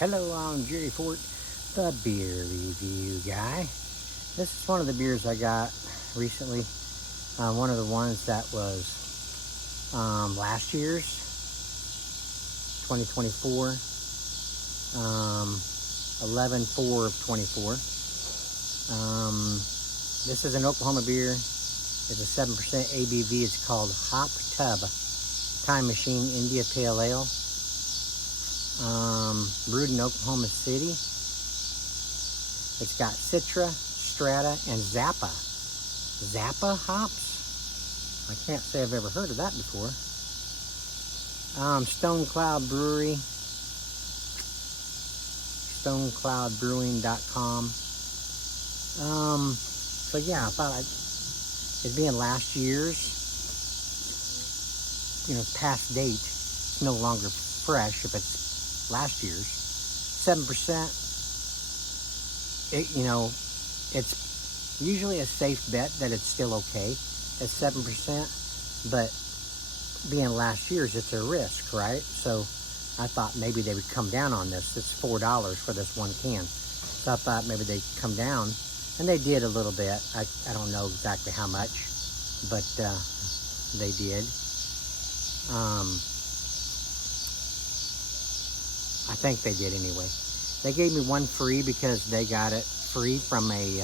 Hello, I'm Jerry Fort, the beer review guy. This is one of the beers I got recently. One of the ones that was last year's 2024, 11/4 of 24. This is an Oklahoma beer. It's a 7% ABV. It's called Hop Tub Time Machine India Pale Ale. Brewed in Oklahoma City. It's got Citra, Strata, and Zappa. Zappa hops? I can't say I've ever heard of that before. Stone Cloud Brewery. StoneCloudBrewing.com. So yeah, I thought it being last year's, past date, it's no longer fresh if it's last year's. 7%. It's usually a safe bet that it's still okay at 7%, but being last year's, it's a risk, right? So I thought maybe they would come down on this. It's $4 for this one can. So I thought maybe they'd come down, and they did a little bit. I don't know exactly how much, but they did. I think they did anyway. They gave me one free because they got it free from a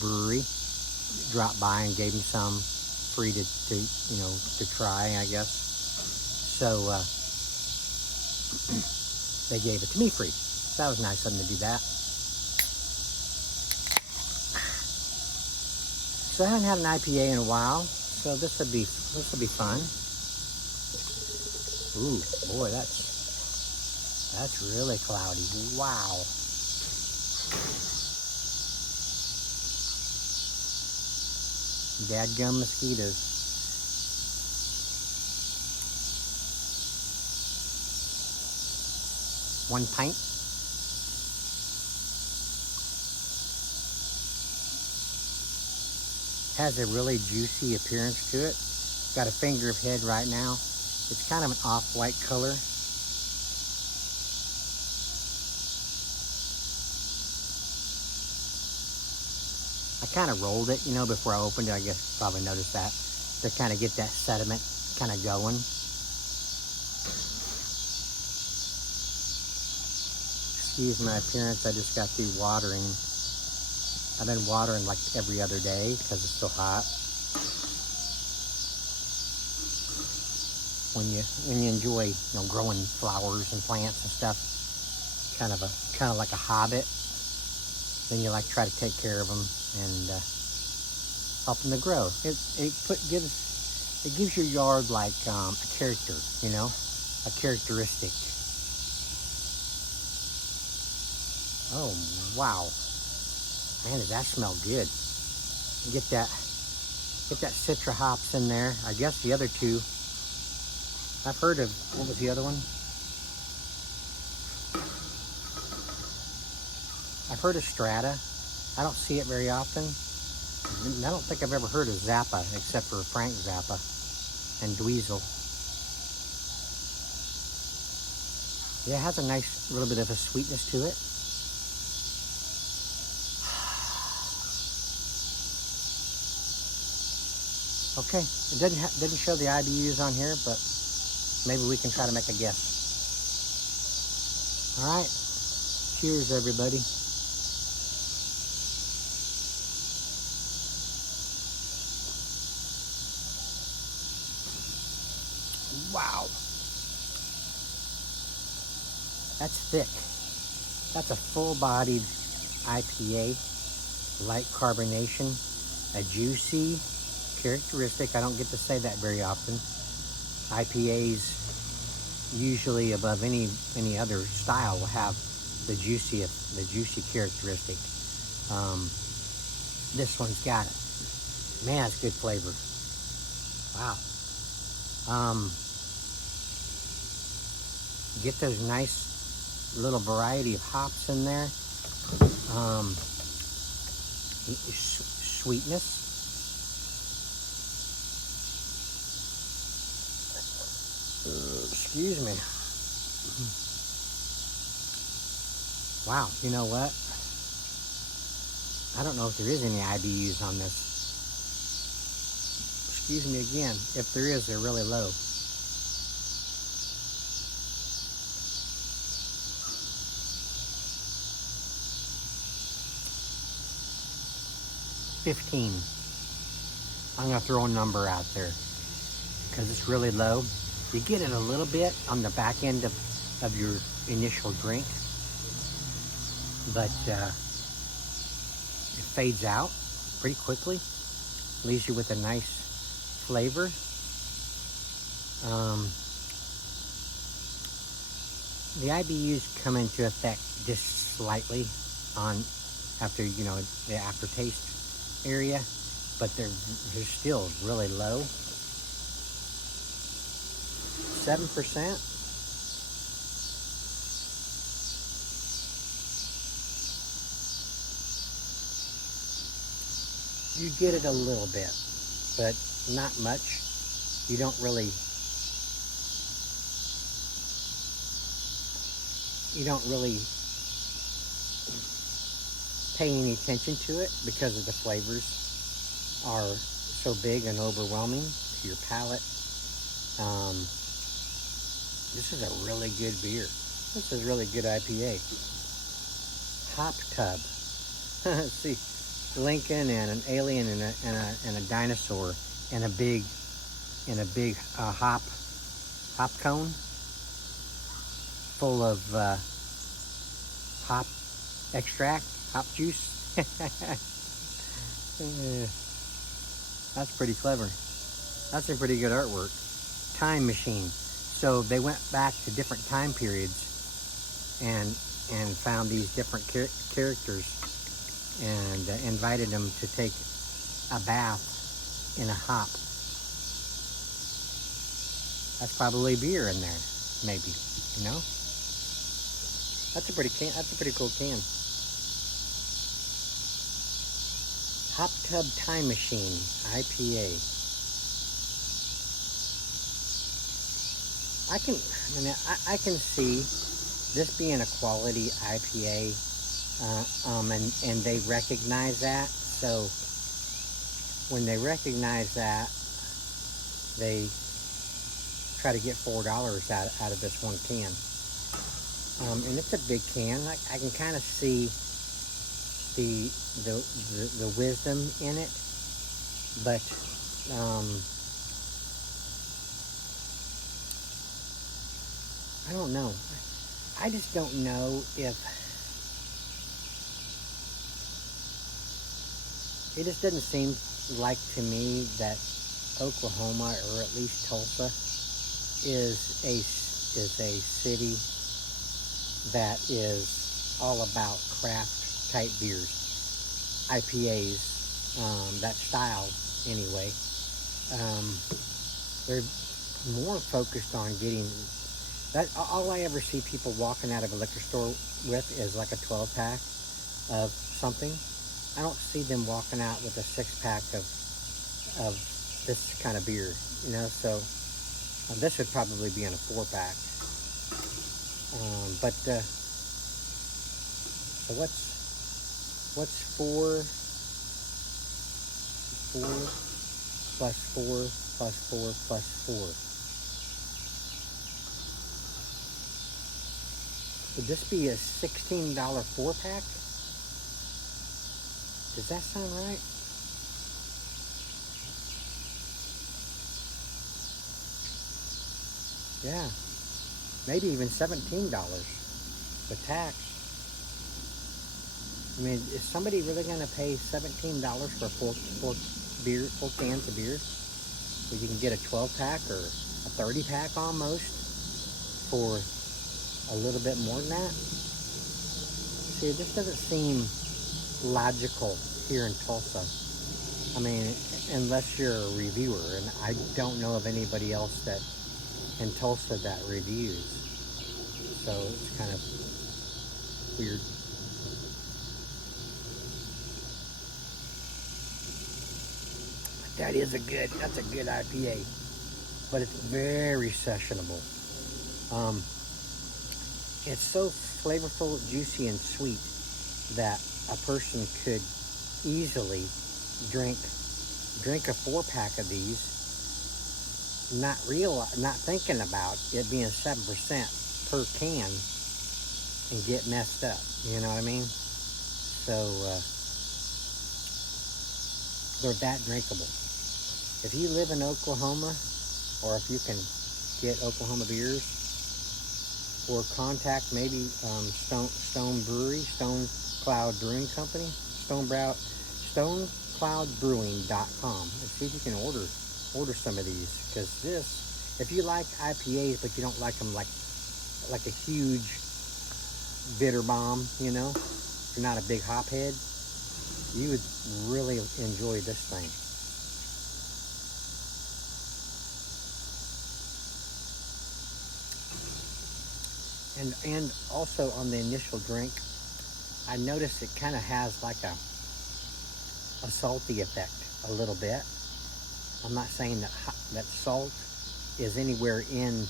brewery. Dropped by and gave me some free to try, I guess. So they gave it to me free. So that was nice of them to do that. So I haven't had an IPA in a while, so this will be fun. Ooh, boy, that's really cloudy. Wow. Dadgum mosquitoes. One pint. Has a really juicy appearance to it. Got a finger of head right now. It's kind of an off-white color. I kind of rolled it, before I opened it. I guess you probably noticed that. To kind of get that sediment kind of going. Excuse my appearance. I just got through watering. I've been watering like every other day because it's so hot. When you enjoy growing flowers and plants and stuff, kind of like a hobbit, then you like try to take care of them and help them to grow. It gives your yard like a character, a characteristic. Oh wow, man, does that smell good? Get that Citra hops in there. I guess the other two. I've heard of, what was the other one? I've heard of Strata. I don't see it very often. I don't think I've ever heard of Zappa, except for Frank Zappa and Dweezil. Yeah, it has a nice little bit of a sweetness to it. Okay, it didn't show the IBUs on here, but maybe we can try to make a guess. All right. Cheers, everybody. Wow. That's thick. That's a full-bodied IPA. Light carbonation. A juicy characteristic. I don't get to say that very often. IPAs usually above any other style will have the juicy characteristic. This one's got it. Man, it's good flavor. Wow. Get those nice little variety of hops in there. Sweetness. Excuse me. Wow, you know what? I don't know if there is any IBUs on this. Excuse me again. If there is, they're really low. $15. I'm gonna throw a number out there because it's really low. You get it a little bit on the back end of your initial drink, but it fades out pretty quickly. Leaves you with a nice flavor. The IBUs come into effect just slightly on after, you know, the aftertaste area, but they're still really low. 7%. You get it a little bit, but not much. You don't really pay any attention to it because of the flavors are so big and overwhelming to your palate. This is a really good beer. This is really good IPA. Hop Tub. See, Lincoln and an alien and a dinosaur and a big hop cone full of hop extract, hop juice. That's pretty clever. That's some pretty good artwork. Time machine. So they went back to different time periods and found these different characters and invited them to take a bath in a hop. That's probably beer in there, maybe, you know? That's a pretty cool can. Hop Tub Time Machine IPA. I can see this being a quality IPA, and they recognize that. So when they recognize that, they try to get $4 out of this one can. And it's a big can. I can kind of see the wisdom in it, but I don't know. I just don't know if it just doesn't seem like to me that Oklahoma, or at least Tulsa, is a city that is all about craft type beers, IPAs, that style anyway. They're more focused on getting that. All I ever see people walking out of a liquor store with is like a 12-pack of something. I don't see them walking out with a 6-pack of this kind of beer, you know. So this would probably be in a 4-pack. So what's 4 plus 4 plus 4 plus 4? Would this be a $16 4-pack? Does that sound right? Yeah. Maybe even $17 with tax. I mean, is somebody really going to pay $17 for four cans of beer? Where you can get a 12-pack or a 30-pack almost for a little bit more than that? See, this doesn't seem logical here in Tulsa. I mean, unless you're a reviewer, and I don't know of anybody else that in Tulsa that reviews. So it's kind of weird. That's a good IPA, but it's very sessionable. It's so flavorful, juicy, and sweet that a person could easily drink a 4-pack of these, not thinking about it being 7% per can, and get messed up. You know what I mean? So they're that drinkable. If you live in Oklahoma, or if you can get Oklahoma beers, or contact maybe Stone Brewery, Stone Cloud Brewing Company, StoneCloudBrewing.com, and see if you can order some of these. Because this, if you like IPAs but you don't like them like a huge bitter bomb, you know, if you're not a big hop head, you would really enjoy this thing. And also on the initial drink, I noticed it kind of has like a salty effect a little bit. I'm not saying that salt is anywhere in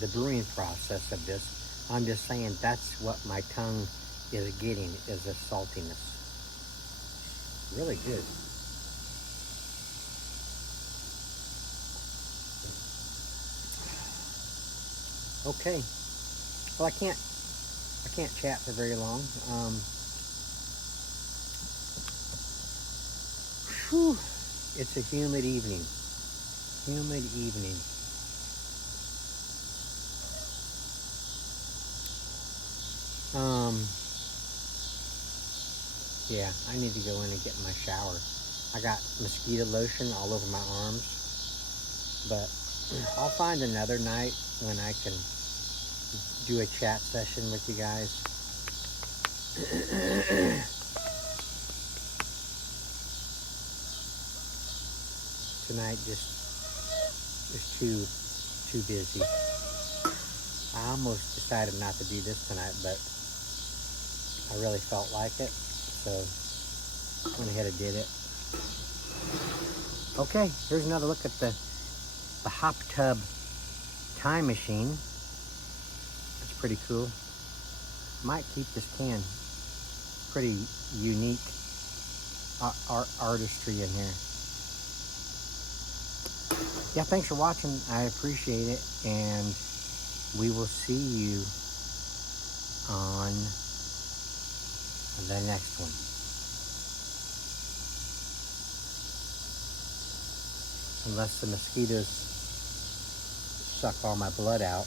the brewing process of this. I'm just saying that's what my tongue is getting, is a saltiness. Really good. Okay. Well, I can't chat for very long. Whew, it's a humid evening. Yeah, I need to go in and get my shower. I got mosquito lotion all over my arms, but I'll find another night when I can do a chat session with you guys. Tonight just is too busy. I almost decided not to do this tonight, but I really felt like it, so I went ahead and did it. Okay, here's another look at the hop tub time machine. It's pretty cool. Might keep this can. Pretty unique artistry in here. Yeah, thanks for watching. I appreciate it, and we will see you on the next one. Unless the mosquitoes suck all my blood out,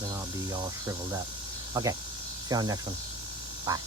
then I'll be all shriveled up. Okay, see you on the next one. Bye.